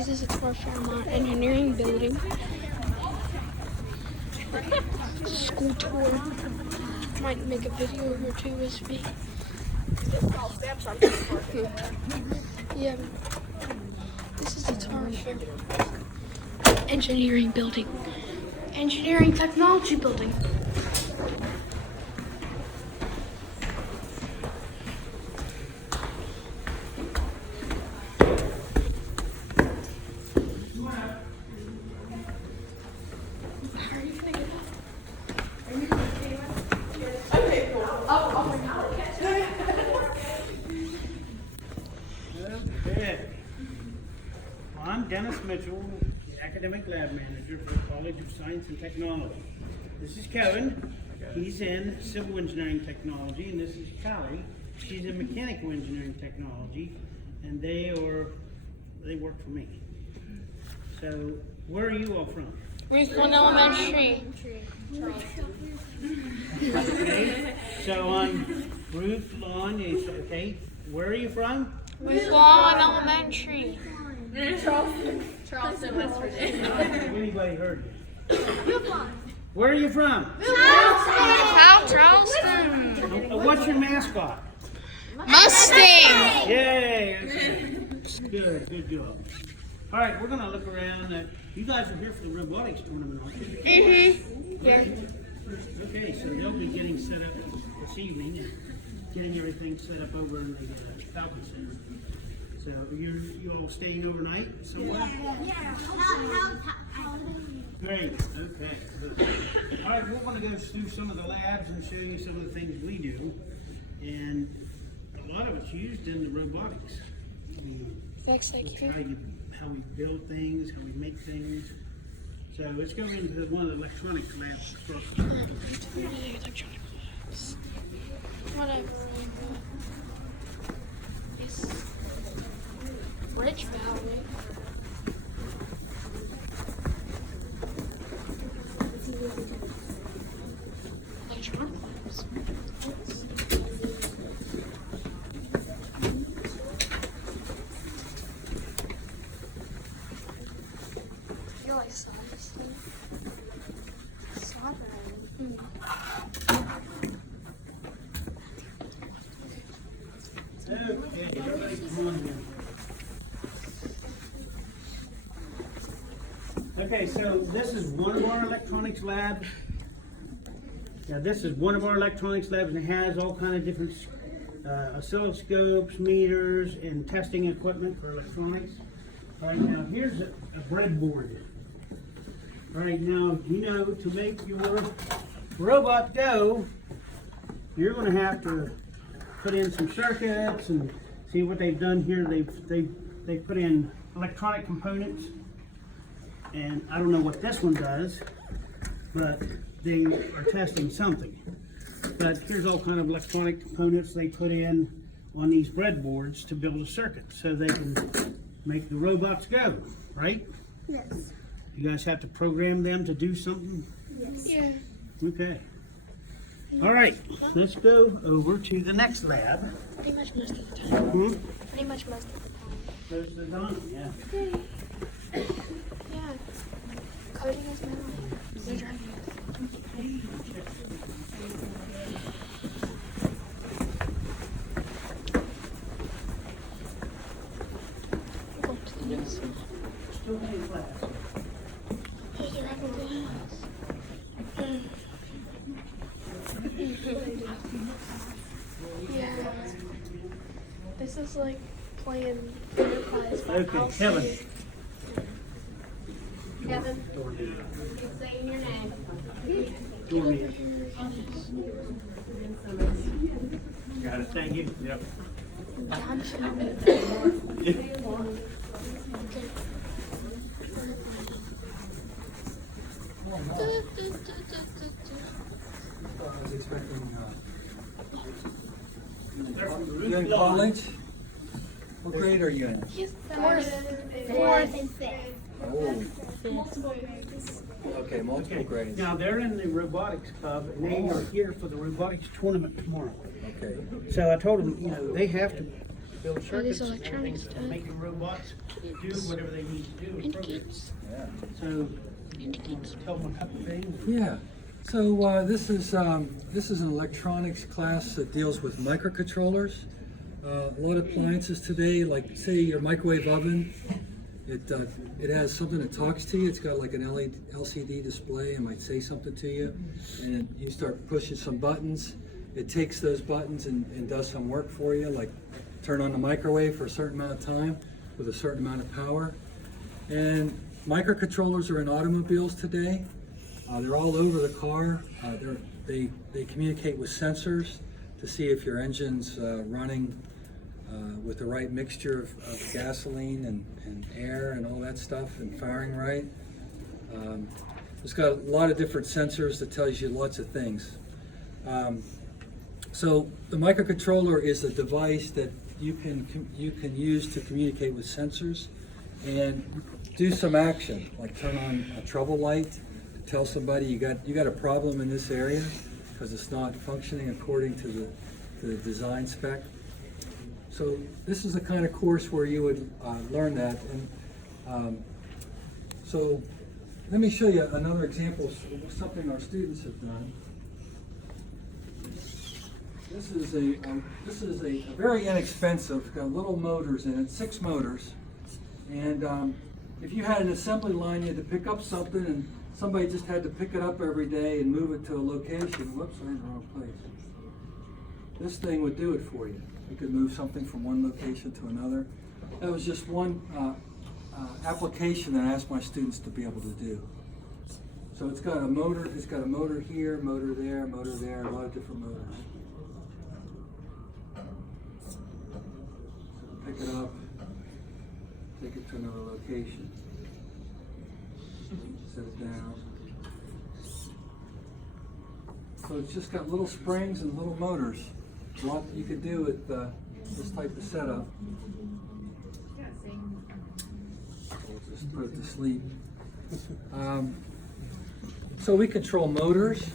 This is a tour of Fairmont engineering building. School tour. Might make a video or two with me. Yeah. This is a tour of Fairmont engineering building. Engineering technology building. Okay. I'm Dennis Mitchell, the Academic Lab Manager for the College of Science and Technology. This is Kevin. He's in Civil Engineering Technology, and this is Callie. She's in Mechanical Engineering Technology, and they work for me. So, where are you all from? Ruthland Elementary. Okay. So on Ruth Lawn, okay. Where are you from? Ruthland Elementary. Charleston, West Virginia. Have anybody heard you? Where are you from? South Charleston. What's your mascot? Mustang. Yay! That's good job. All right, we're gonna look around. You guys are here for the robotics tournament, aren't you? Yeah. Okay, so they'll be getting set up this evening and getting everything set up over in the Falcon Center. So you all staying overnight somewhere? Yeah. Great. Okay. Good. All right, we're going to go through some of the labs and show you some of the things we do, and a lot of it's used in the robotics. Looks like you. How we build things, how we make things. So let's go into one of the electronics labs first. Electronic labs. Whatever. It's Bridge Valley. Electronic labs. You like saw this thing? Okay, everybody come on here. Okay, so this is one of our electronics labs. Now this is one of our electronics labs, and it has all kind of different oscilloscopes, meters, and testing equipment for electronics. All right, now here's a breadboard. All right, now you know to make your robot go, you're going to have to put in some circuits and see what they've done here. They've put in electronic components, and I don't know what this one does, but they are testing something. But here's all kind of electronic components they put in on these breadboards to build a circuit so they can make the robots go, right? Yes. You guys have to program them to do something? Yes. Yeah. Okay. All right, let's go over to the next lab. Pretty much most of the time. Pretty much most of the time. There's the Donna, yeah. Yeah. Coding is my major. Go to the next one. Still in class. Oh, they're having class. Yeah. This is like playing Enterprise by Okay, Kevin. Kevin, keep saying your name. Dorian. Got it, thank you. Yep. Johnson. I was expecting, They're from you Ruth in Lawn. college? What grade are you in? He's Fourth and fifth. Oh, Multiple grades. okay, multiple Okay, grades. now they're in the robotics club, and they are here for the robotics tournament tomorrow. Okay, So I told them, they have to build these circuits, and electronic things, stuff. and making robots do whatever they need to do in programs. Indicates. Yeah. So, tell them a couple things. Yeah. So this is an electronics class that deals with microcontrollers. A lot of appliances today, like say your microwave oven, it has something that talks to you. It's got like an LCD display and might say something to you, and you start pushing some buttons. It takes those buttons and does some work for you, like turn on the microwave for a certain amount of time with a certain amount of power. And microcontrollers are in automobiles today. They're all over the car. They communicate with sensors to see if your engine's running with the right mixture of gasoline and air and all that stuff and firing right. It's got a lot of different sensors that tells you lots of things. So the microcontroller is a device that you can use to communicate with sensors and do some action, like turn on a trouble light to tell somebody you got a problem in this area because it's not functioning according to the design spec. So this is the kind of course where you would learn that. And so let me show you another example of something our students have done. This is a very inexpensive, got little motors in it, 6 motors. And if you had an assembly line, you had to pick up something and somebody just had to pick it up every day and move it to a location. Whoops, I'm in the wrong place. This thing would do it for you. You could move something from one location to another. That was just one application that I asked my students to be able to do. So it's got a motor here, motor there, a lot of different motors. Pick it up, take it to another location, set it down. So it's just got little springs and little motors. A lot that you could do with this type of setup. We'll just put it to sleep. So we control motors.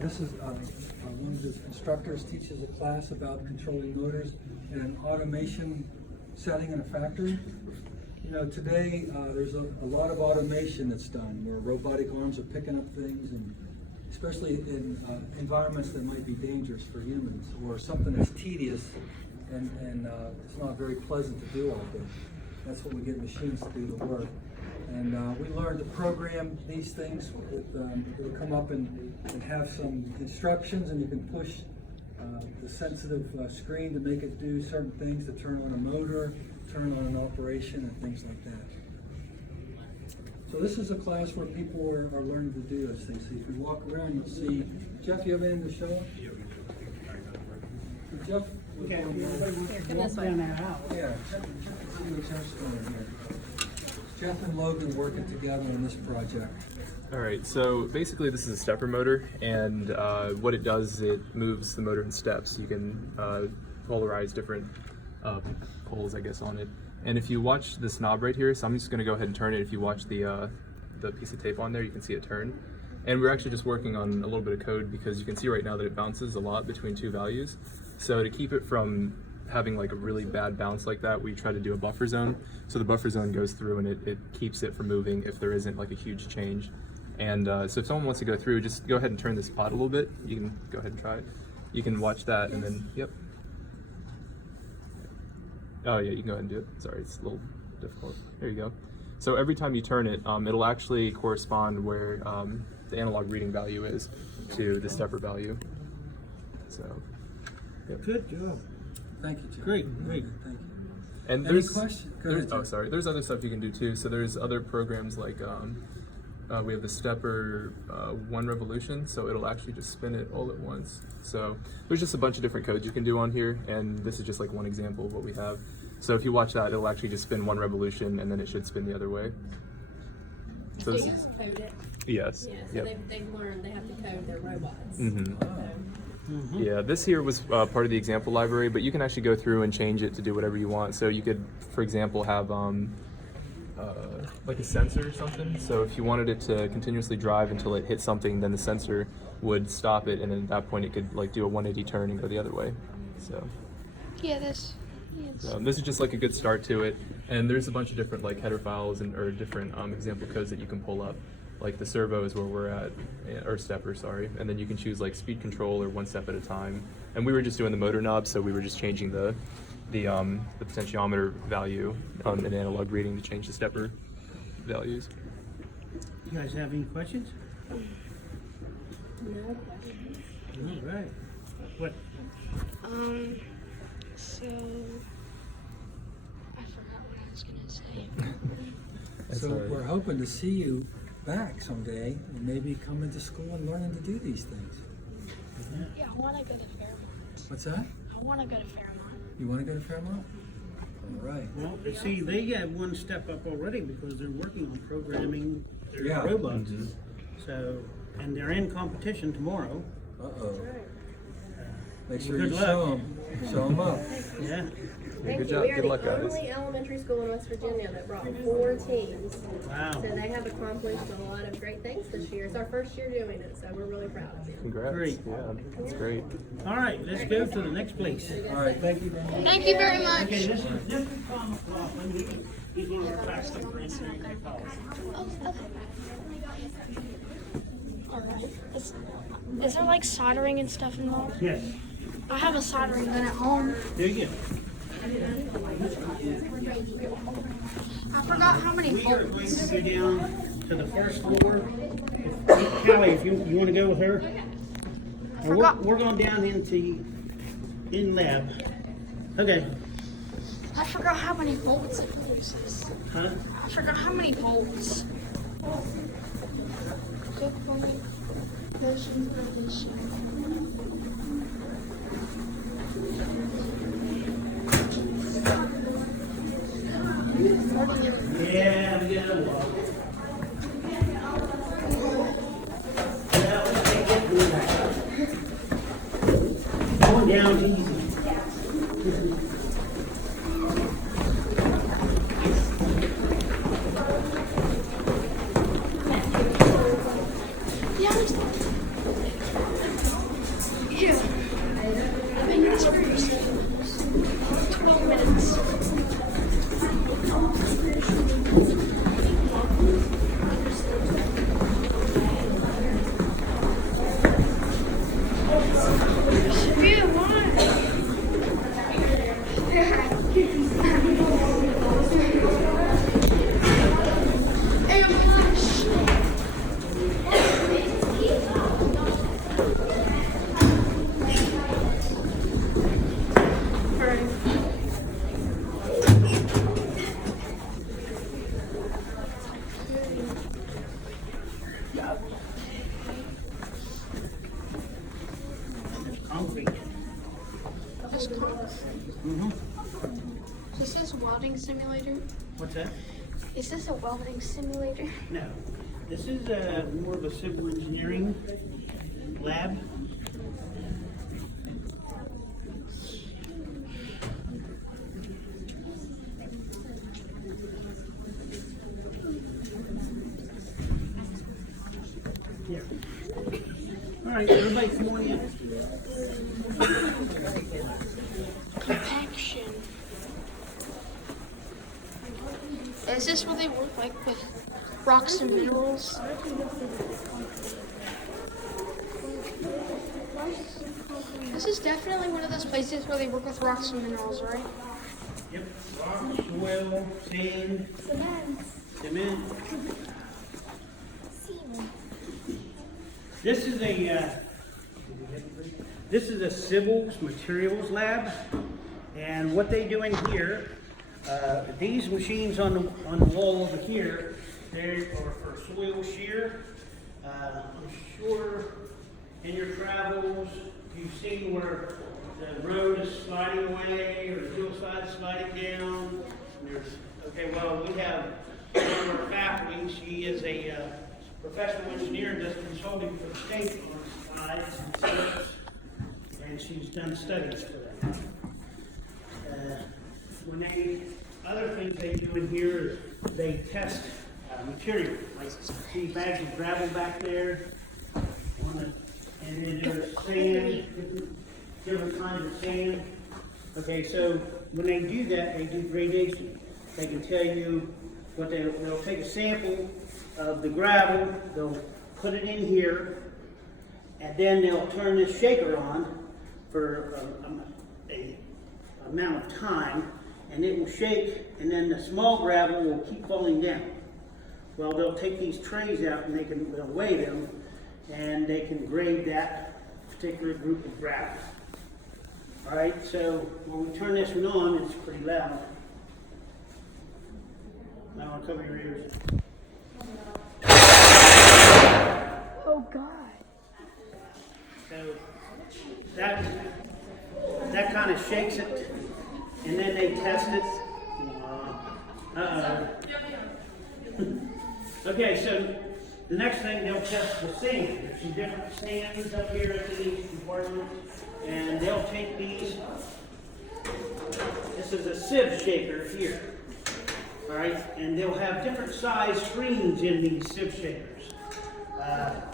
This is one of the instructors teaches a class about controlling motors in an automation setting in a factory. You know, today there's a lot of automation that's done where robotic arms are picking up things, and especially in environments that might be dangerous for humans or something that's tedious and it's not very pleasant to do all day. That's what we get machines to do the work. And we learned to program these things. It'll come up and have some instructions, and you can push the sensitive screen to make it do certain things, to turn on a motor, turn on an operation, and things like that. So this is a class where people are learning to do those things. So if you walk around, you'll see. Jeff, you have anything to show them? Jeff? Okay, this way. Yeah. Jeff and Logan working together on this project. Alright, so basically this is a stepper motor, and what it does is it moves the motor in steps. You can polarize different poles, I guess, on it. And if you watch this knob right here, so I'm just going to go ahead and turn it. If you watch the piece of tape on there, you can see it turn. And we're actually just working on a little bit of code because you can see right now that it bounces a lot between 2 values. So to keep it from having like a really bad bounce like that, we try to do a buffer zone. So the buffer zone goes through and it keeps it from moving if there isn't like a huge change. And so if someone wants to go through, just go ahead and turn this pot a little bit. You can go ahead and try it. You can watch that and then, yep. Oh yeah, you can go ahead and do it. Sorry, it's a little difficult. There you go. So every time you turn it, it'll actually correspond where the analog reading value is to the stepper value. So, yep. Good job. Thank you, Jeff. Great. Thank you. And Any there's, questions? Go there's ahead, oh Jeff. sorry, there's other stuff you can do too. So there's other programs like we have the stepper 1 revolution, so it'll actually just spin it all at once. So there's just a bunch of different codes you can do on here, and this is just like one example of what we have. So if you watch that, it'll actually just spin 1 revolution, and then it should spin the other way. So this you is, have to code it. yes. Yeah, so Yep. they've learned they have to code their robots. Mm-hmm. Yeah, this here was part of the example library, but you can actually go through and change it to do whatever you want. So you could, for example, have like a sensor or something. So if you wanted it to continuously drive until it hit something, then the sensor would stop it, and then at that point it could like do a 180 turn and go the other way. So Yeah, that's This is just like a good start to it, and there's a bunch of different like header files or different example codes that you can pull up. Like the servo is where we're at, or stepper, sorry, and then you can choose like speed control or one step at a time. And we were just doing the motor knob, so we were just changing the potentiometer value on an analog reading to change the stepper values. You guys have any questions? No. All right. What? So I forgot what I was gonna say. That's So all right. we're hoping to see you back someday and maybe come into school and learning to do these things. Yeah, I want to go to Fairmont. What's that? I want to go to Fairmont. You want to go to Fairmont? All right. Well, see, they got one step up already because they're working on programming their Yeah. robots. So, and they're in competition tomorrow. Uh-oh. Make sure Good you luck. show them up. Yeah. Thank Good you. job. We are Good the luck, guys. only elementary school in West Virginia that brought 4 teams. Wow. So they have accomplished a lot of great things this year. It's our first year doing it, so we're really proud of you. Congrats. Great. Yeah, that's great. All right, let's go to the next place. All right, thank you, Dan. Thank you very much. Okay, this is Tom McLaughlin. He's one of our faculty for engineering technology. Alright. Is there like soldering and stuff involved? Yes, I have a soldering gun at home. there you go. I forgot how many We are going bolts. to go down to the first floor. Callie, if you want to go with her. And forgot. we're going down into lab. Okay. I forgot how many bolts it uses. Huh? I forgot how many bolts. Good point. Motion position. Yeah, we got a walk. Yeah, let's take it good. Going down easy. Yeah. Yeah. I think it's first. 12 minutes. Yeah, Hey, Concrete. That's cool. Mm-hmm. Is this a welding simulator? What's that? Is this a welding simulator? No. This is more of a civil engineering lab. Here. All right, everybody come on in. Compaction. Is this where they work like with rocks and minerals? This is definitely one of those places where they work with rocks and minerals, right? Yep. Rock, soil, sand, cement. This is a civils materials lab, and what they do in here, these machines on the wall over here, they are for soil shear. I'm sure in your travels you've seen where the road is sliding away or the hillside sliding down. And okay, well, we have one of our faculty. She is a professional engineer and does consulting for the state on slides and slopes, and she's done studies for that. Other things they do in here is they test material, like see bags of gravel back there, and then there's sand, different kinds of sand. Okay, so when they do that, they do gradation. They can tell you what they'll take a sample of the gravel, they'll put it in here, and then they'll turn this shaker on for a amount of time, and it will shake, and then the small gravel will keep falling down. Well, they'll take these trays out and they'll weigh them, and they can grade that particular group of gravel. All right, so when we turn this one on, it's pretty loud. Now I'll cover your ears. Oh God. So that kind of shakes it, and then they test it. Okay, so the next thing they'll test the sand. There's some different sands up here at each compartment, and they'll take these. This is a sieve shaker here. All right, and they'll have different size screens in these sieve shakers.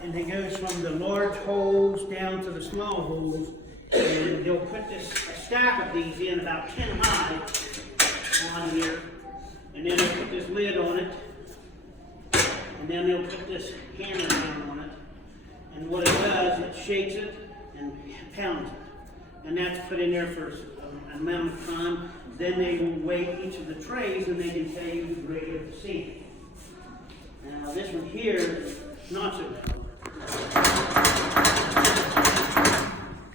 And it goes from the large holes down to the small holes, and they'll put a stack of these in about 10 high on here, and then they'll put this lid on it, and then they'll put this hammer down on it, and what it does, it shakes it and pounds it, and that's put in there for an amount of time. Then they will weigh each of the trays, and they can tell you the grade of the sand. Now this one here, not so bad.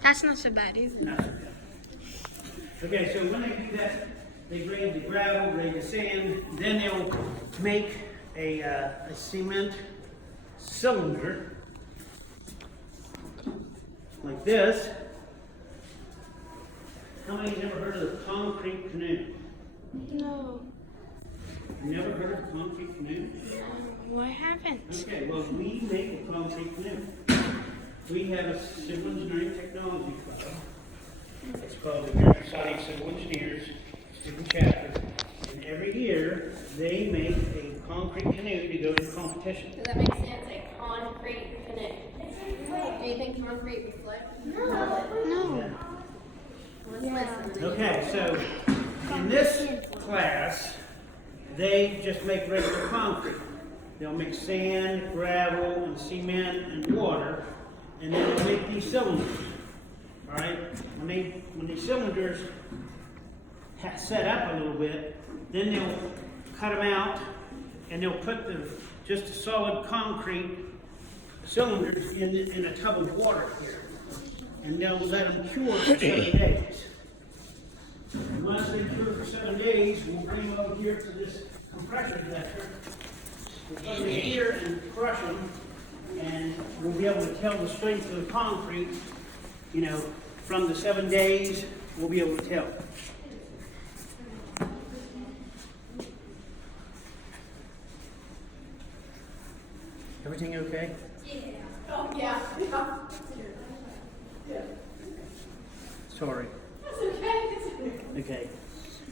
That's not so bad either. Not so bad. Okay, so when they do that, they grade the gravel, grade the sand, then they'll make a cement cylinder like this. How many have ever heard of the concrete canoe? No. Never heard of a concrete canoe? No, I haven't. Okay, well, we make a concrete canoe. We have a civil engineering technology club. It's called the American Society of Civil Engineers student chapter. And every year, they make a concrete canoe to go to competition. Does that make sense? A concrete canoe. Do you think concrete reflects? No. Let's listen. Okay, so in this class, they just make regular concrete. They'll mix sand, gravel, and cement, and water, and then they'll make these cylinders. All right? When these cylinders set up a little bit, then they'll cut them out, and they'll put just the solid concrete cylinders in a tub of water here, and they'll let them cure for 7 days. And once they cure for 7 days, we'll bring them over here to this compression vector. We'll put them here and crush them, and we'll be able to tell the strength of the concrete, you know, from the 7 days, we'll be able to tell. Everything okay? Oh, yeah. Sorry. That's okay. Okay.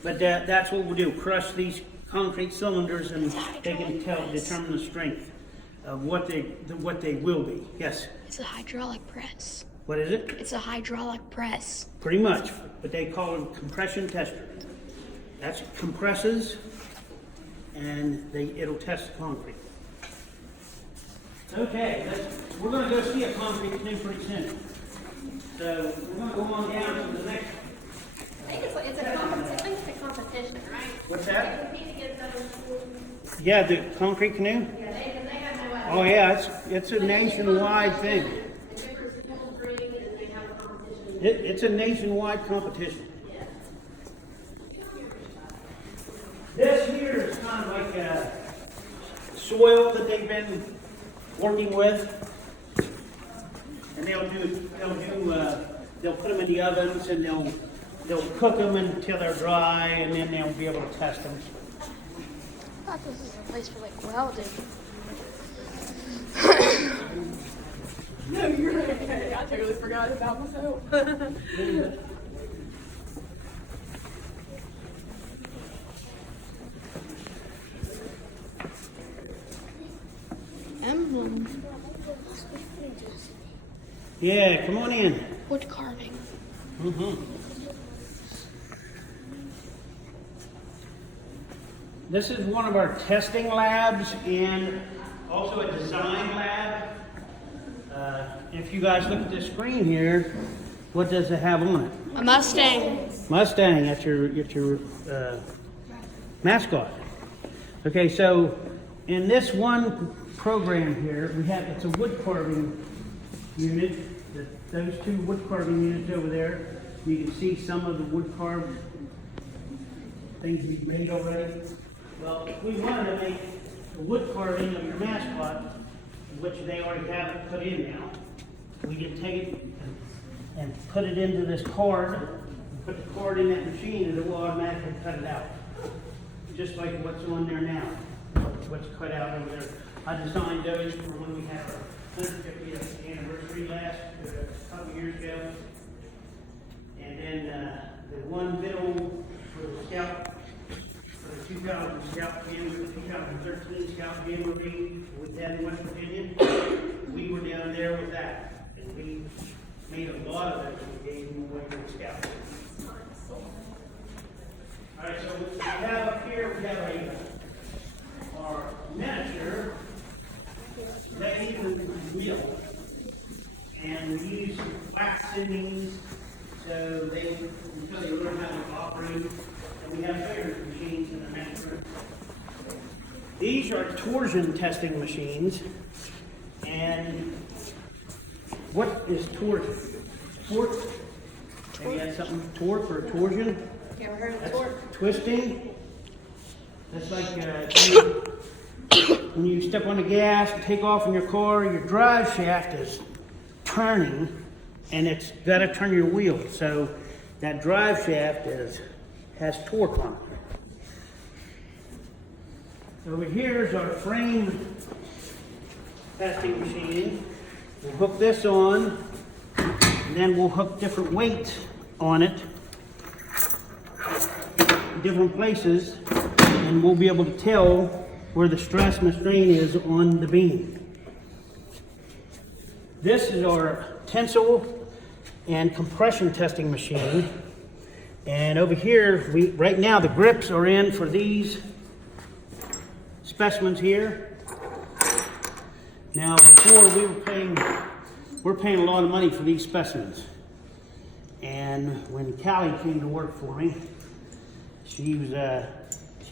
But that's what we'll do, crush these concrete cylinders, and they can determine the strength of what they will be. Yes? It's a hydraulic press. What is it? It's a hydraulic press. Pretty much, but they call it a compression tester. That compresses, and it'll test the concrete. Okay, we're going to go see a concrete canoe pretty soon. So we're going to go on down to the next. I think it's a competition, right? What's that? They compete against other schools. Yeah, the concrete canoe? Yeah, they have no idea. Oh yeah, it's a nationwide thing. And different schools bring, and they have a competition. It's a nationwide competition. This here is kind of like soil that they've been working with, and they'll put them in the ovens, and they'll cook them until they're dry, and then they'll be able to test them. I thought this was a place for like welding. No, you're okay. I totally forgot about myself. Emblem. Yeah, come on in. Wood carving. Mm-hmm. This is one of our testing labs and also a design lab. If you guys look at this screen here, what does it have on it? A Mustang. Mustang, that's your mascot. Okay, so in this one program here, it's a wood carving unit. Those two wood carving units over there, you can see some of the wood carved things we've made already. Well, if we wanted to make the wood carving of your mascot, which they already have it put in now, we can take it and put it into this card, and put the card in that machine, and it will automatically cut it out. Just like what's on there now, what's cut out over there. I designed those for when we had our 150th anniversary couple years ago. And then the one video for the Scout, for the 2000 Scout Jamboree, 2013 Scout Jamboree with that in West Virginia, we were down there with that. And we made a lot of it and gave them away to the Scouts. All right, so what we have up here, we have our miniature Latham mill. And we use wax endings so until you learn how to operate. And we have bigger machines in the next room. These are torsion testing machines. And what is torsion? Torque? Maybe that's something, torque or torsion? You ever heard of That's torque? twisting. That's like when you step on the gas and take off in your car, your drive shaft is turning and it's got to turn your wheel. So that drive shaft has torque on it. Over here is our frame testing machine. We'll hook this on, and then we'll hook different weights on it, different places, and we'll be able to tell where the stress and the strain is on the beam. This is our tensile and compression testing machine. And over here, right now the grips are in for these specimens here. Now before we're paying a lot of money for these specimens. And when Callie came to work for me, she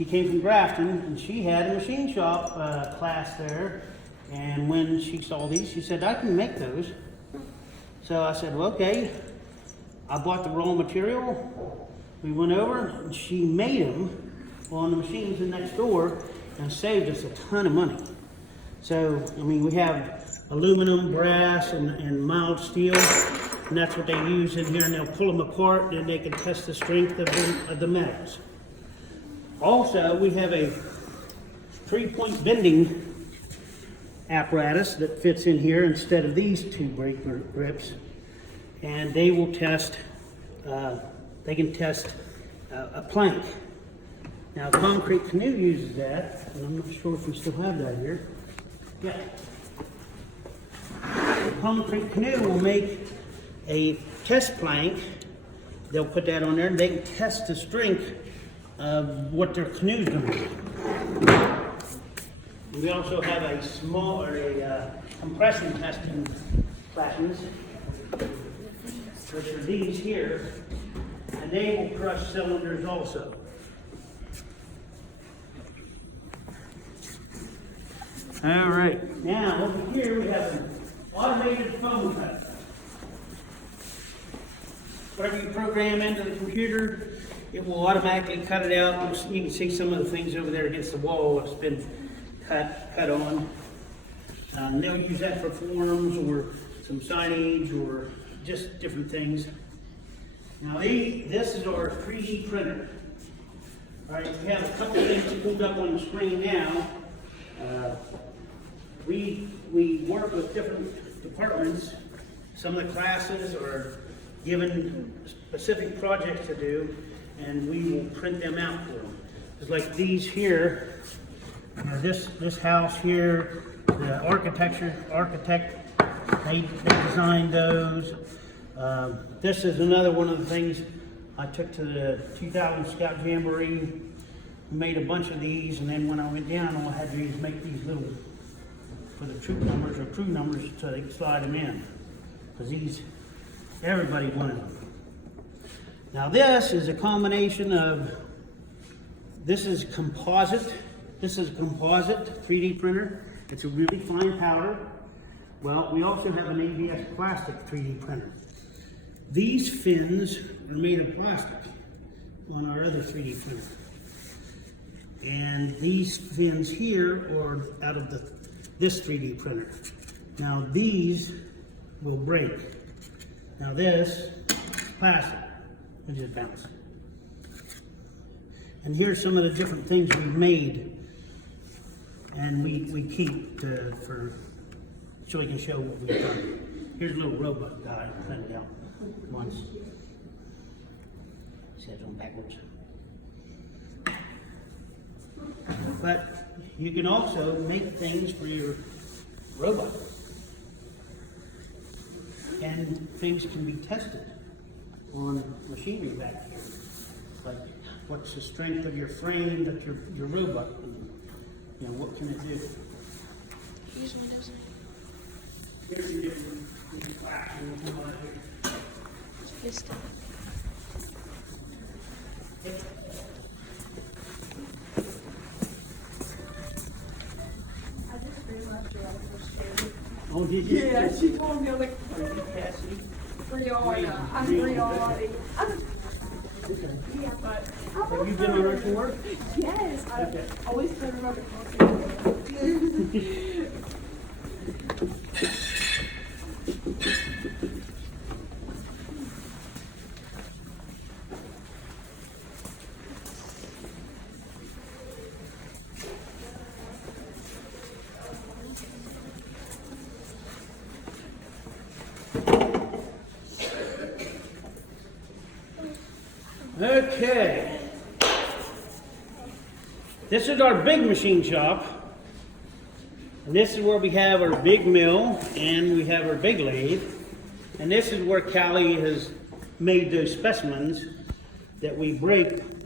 came from Grafton and she had a machine shop class there. And when she saw these, she said, I can make those. So I said, well, okay. I bought the raw material. We went over and she made them on the machines in next door and saved us a ton of money. So, I mean, we have aluminum, brass, and mild steel, and that's what they use in here, and they'll pull them apart and they can test the strength of the metals. Also, we have a 3-point bending apparatus that fits in here instead of these two brake grips, and they will test, they can test a plank. Now, Concrete Canoe uses that, and I'm not sure if we still have that here. Yeah. Concrete Canoe will make a test plank. They'll put that on there and they can test the strength of what their canoe's going to do. We also have a compression testing platens, which are these here, and they will crush cylinders also. All right, now over here we have an automated foam cutter. Whatever you program into the computer, it will automatically cut it out. You can see some of the things over there against the wall that's been cut on. They'll use that for forms or some signage or just different things. Now this is our 3D printer. All right, we have a couple of things pulled up on the screen now. We work with different departments. Some of the classes are given specific projects to do, and we will print them out for them. It's like these here, this house here, the architect, they designed those. This is another one of the things I took to the 2000 Scout Jamboree. made a bunch of these, and then when I went down, all I had to do is make these little, for the troop numbers or crew numbers, so they could slide them in. Because these, everybody wanted them. Now this is a combination of, this is composite 3D printer. It's a really fine powder. Well, we also have an ABS plastic 3D printer. These fins are made of plastic on our other 3D printer. And these fins here are out of this 3D printer. Now these will break. Now this is plastic, it just bounces. And here's some of the different things we've made, and we keep so we can show what we've done. Here's a little robot guy I printed out once. Set it on backwards. But you can also make things for your robot. And things can be tested on machinery back here. Like, what's the strength of your frame that your robot, you know, what can it do? Use one, doesn't it? Here's the different platforms. It's piston. I just realized you're on the first year. Oh, did you? Yeah, she told me, I was like, Cassidy? 3 already. I'm 3 already. Okay. Yeah, but. Have you been on our tour? Yes, I Okay. always put it on the coffee. Okay. This is our big machine shop. And this is where we have our big mill and we have our big lathe. And this is where Callie has made those specimens that we break